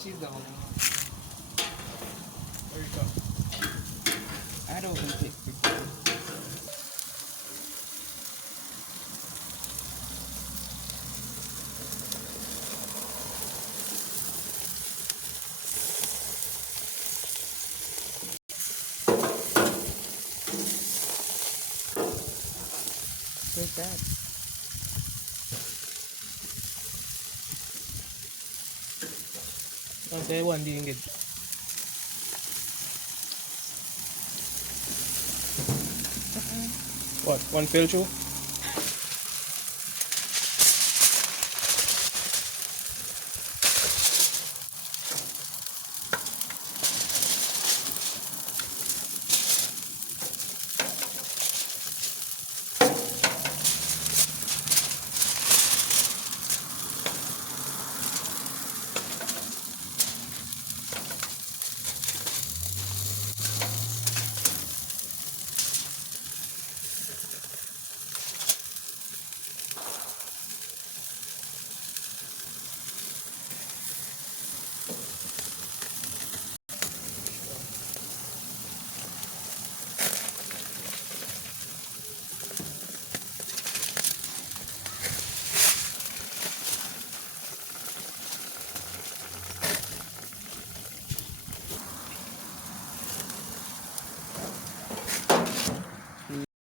She's the one. Where you go? I don't even take pictures. Take that. I'll say one didn't get. What? One fell through?